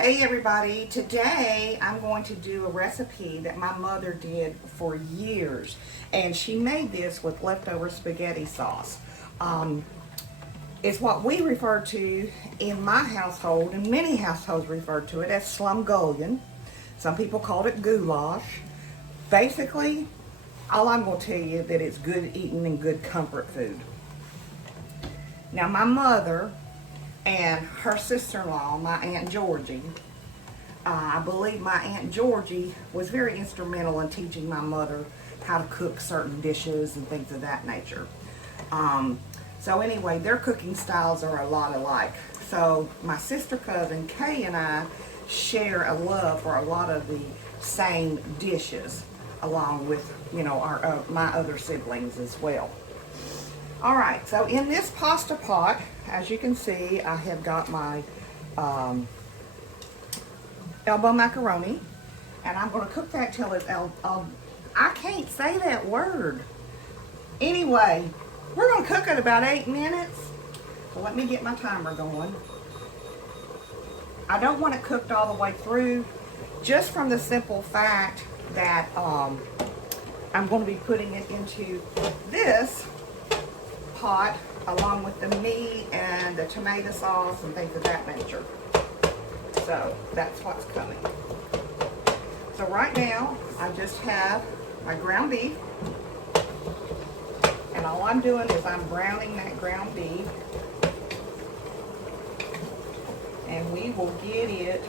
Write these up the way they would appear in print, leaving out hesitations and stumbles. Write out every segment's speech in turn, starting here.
Hey everybody, today I'm going to do a recipe that my mother did for years, and she made this with leftover spaghetti sauce. It's what we refer to in my household, and many households refer to it as Slumgullion. Some people call it goulash. Basically, all I'm going to tell you is that it's good eating and good comfort food. Now my mother and her sister-in-law, my Aunt Georgie, I believe my Aunt Georgie was very instrumental in teaching my mother how to cook certain dishes and things of that nature. So anyway, their cooking styles are a lot alike. So my sister cousin Kay and I share a love for a lot of the same dishes, along with, you know, our my other siblings as well. All right, so in this pasta pot, as you can see, I have got my elbow macaroni, and I'm going to cook that till it's, I can't say that word. Anyway, we're going to cook it about 8 minutes. So let me get my timer going. I don't want it cooked all the way through, just from the simple fact that I'm going to be putting it into this pot along with the meat and the tomato sauce and things of that nature. So that's what's coming. So right now I just have my ground beef, and all I'm doing is I'm browning that ground beef, and we will get it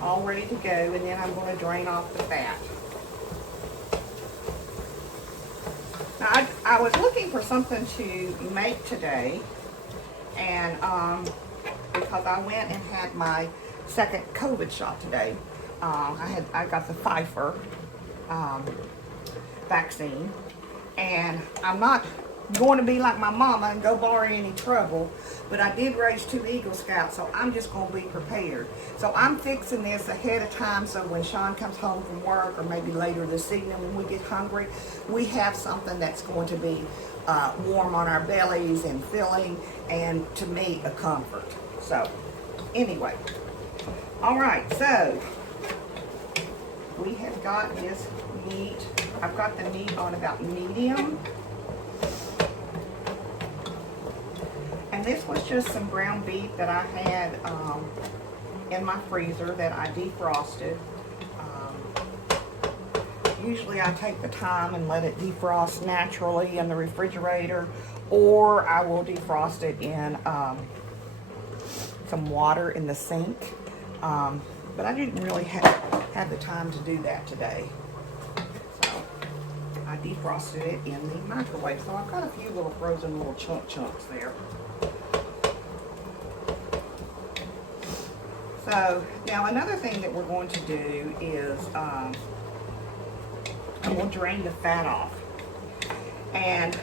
all ready to go, and then I'm going to drain off the fat. Now, I was looking for something to make today, and because I went and had my second COVID shot today. I got the Pfizer vaccine, and I'm not going to be like my mama and go borrow any trouble, but I did raise 2 Eagle Scouts, so I'm just going to be prepared. So I'm fixing this ahead of time, so when Sean comes home from work, or maybe later this evening when we get hungry, we have something that's going to be warm on our bellies and filling, and to me, a comfort. So anyway, all right, so we have got this meat. I've got the meat on about medium. And this was just some ground beef that I had in my freezer that I defrosted. Usually I take the time and let it defrost naturally in the refrigerator, or I will defrost it in some water in the sink. But I didn't really have the time to do that today. So I defrosted it in the microwave. So I've got a few little frozen little chunks there. So now another thing that we're going to do is I'm going to drain the fat off. And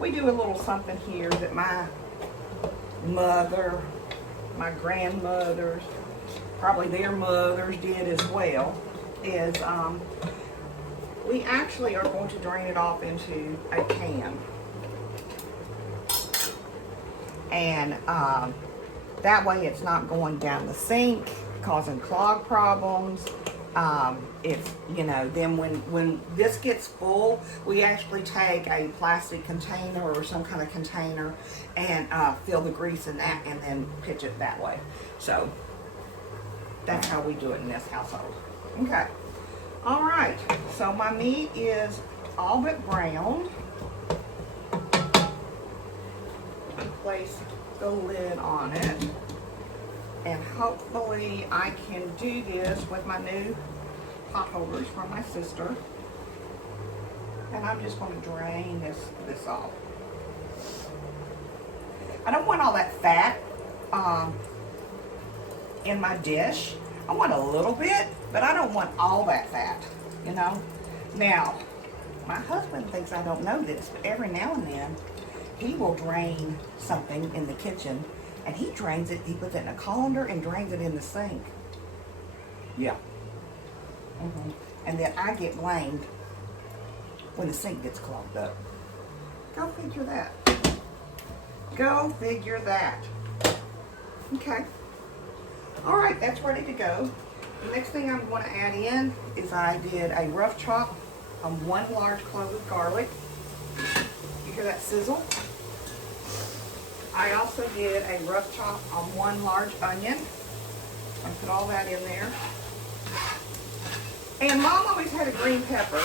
we do a little something here that my mother, my grandmothers, probably their mothers did as well, is we actually are going to drain it off into a can. And that way it's not going down the sink, causing clog problems. If, you know, then when this gets full, we actually take a plastic container or some kind of container and fill the grease in that, and then pitch it that way. So that's how we do it in this household. Okay. All right. So my meat is all but browned. Place the lid on it, and hopefully I can do this with my new pot holders from my sister. And I'm just going to drain this off. I don't want all that fat in my dish. I want a little bit, but I don't want all that fat, you know. Now, my husband thinks I don't know this, but every now and then he will drain something in the kitchen, and he drains it, he puts it in a colander and drains it in the sink. Yeah. And then I get blamed when the sink gets clogged up. Go figure that. Go figure that. Okay. All right, that's ready to go. The next thing I'm going to add in is I did a rough chop on 1 large clove of garlic. You hear that sizzle? I also did a rough chop on 1 large onion. I put all that in there. And Mom always had a green pepper,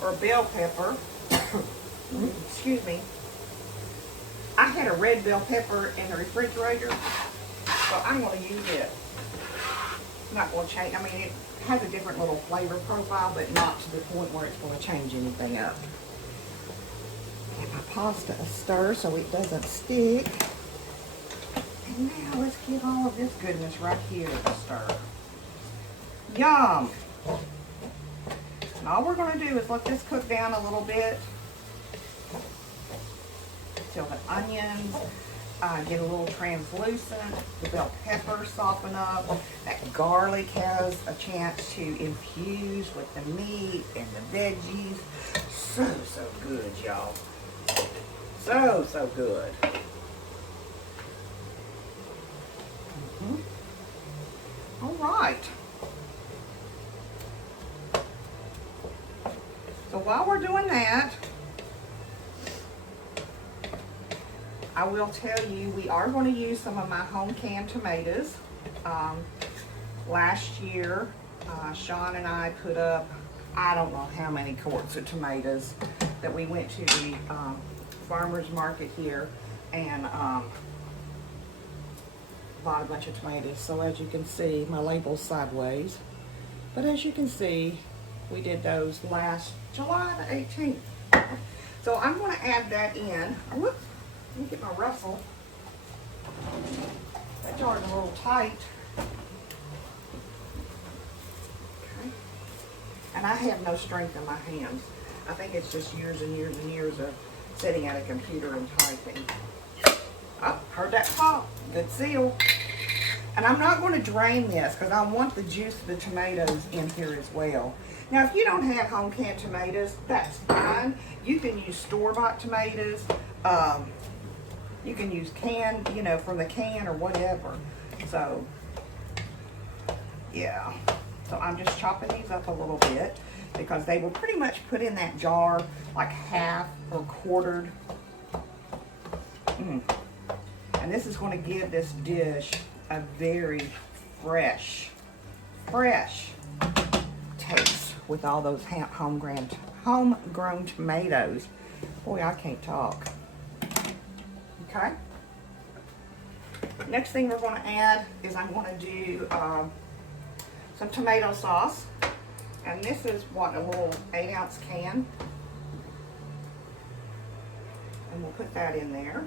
or a bell pepper. Excuse me. I had a red bell pepper in the refrigerator, so I'm going to use it. It's not going to change. I mean, it has a different little flavor profile, but not to the point where it's going to change anything up. Give my pasta a stir so it doesn't stick. And now let's give all of this goodness right here a stir. Yum! And all we're going to do is let this cook down a little bit till the onions get a little translucent, the bell peppers soften up, that garlic has a chance to infuse with the meat and the veggies. So good, y'all. So good. All right. So while we're doing that, I will tell you we are going to use some of my home canned tomatoes. Last year, Sean and I put up, I don't know how many quarts of tomatoes that we went to the farmer's market here and bought a bunch of tomatoes. So as you can see, my label's sideways. But as you can see, we did those last July the 18th. So I'm going to add that in. Whoops, let me get my ruffle. That jar's a little tight. Okay. And I have no strength in my hands. I think it's just years and years and years of sitting at a computer and typing. Oh, heard that pop. Good seal. And I'm not going to drain this because I want the juice of the tomatoes in here as well. Now, if you don't have home canned tomatoes, that's fine. You can use store-bought tomatoes. You can use canned, you know, from the can or whatever. So, yeah. So I'm just chopping these up a little bit because they were pretty much put in that jar like half or quartered. And this is going to give this dish a very fresh taste with all those homegrown tomatoes. Boy, I can't talk. Okay. Next thing we're going to add is I'm going to do some tomato sauce. And this is what, a little 8-ounce can. And we'll put that in there.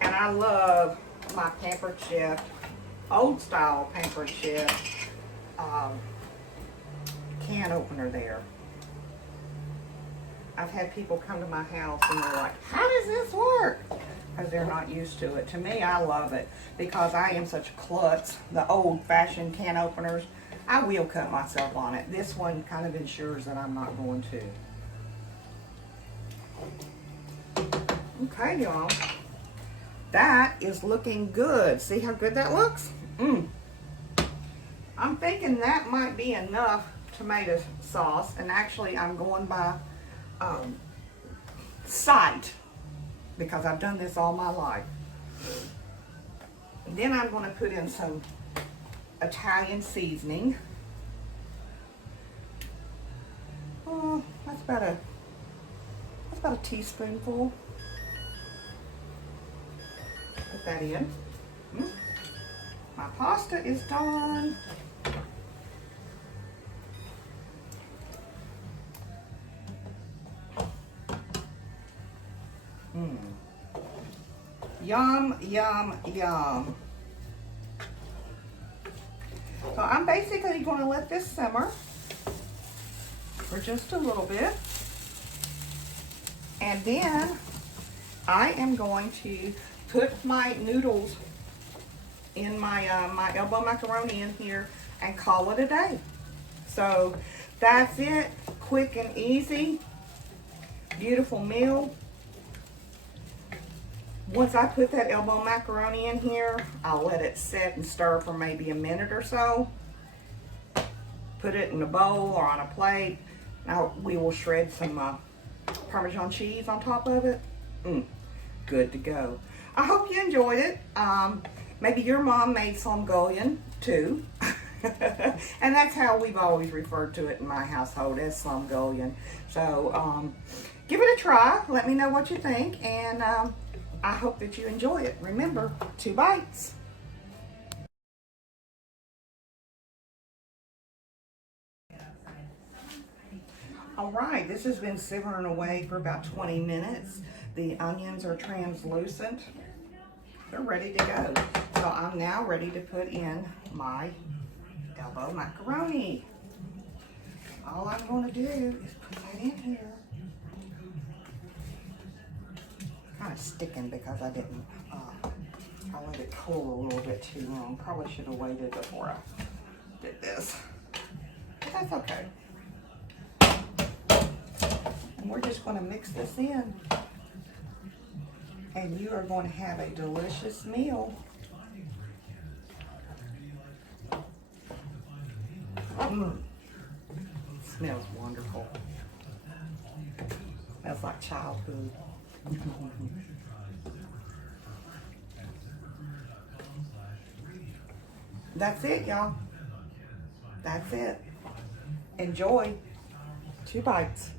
And I love my Pampered Chef, old style Pampered Chef can opener there. I've had people come to my house and they're like, how does this work? Because they're not used to it. To me, I love it because I am such a klutz. The old fashioned can openers, I will cut myself on it. This one kind of ensures that I'm not going to. Okay, y'all. That is looking good. See how good that looks? I'm thinking that might be enough tomato sauce, and actually I'm going by sight because I've done this all my life. And then I'm going to put in some Italian seasoning. Oh, that's about a teaspoonful. Put that in. My pasta is done. Yum, yum, yum. So I'm basically going to let this simmer for just a little bit. And then I am going to put my noodles in my my elbow macaroni in here and call it a day. So that's it. Quick and easy. Beautiful meal. Once I put that elbow macaroni in here, I'll let it sit and stir for maybe a minute or so. Put it in a bowl or on a plate. Now we will shred some Parmesan cheese on top of it. Good to go. I hope you enjoyed it. Maybe your mom made Slumgullion too. And that's how we've always referred to it in my household, as Slumgullion. So give it a try. Let me know what you think, and I hope that you enjoy it. Remember, 2 bites. All right, this has been simmering away for about 20 minutes. The onions are translucent. They're ready to go. So I'm now ready to put in my elbow macaroni. All I'm going to do is put that in here. Kind of sticking because I didn't, I let it cool a little bit too long. Probably should have waited before I did this. But that's okay. And we're just going to mix this in. And you are going to have a delicious meal. It smells wonderful. Smells like childhood. That's it, y'all. That's it. Enjoy. 2 bites.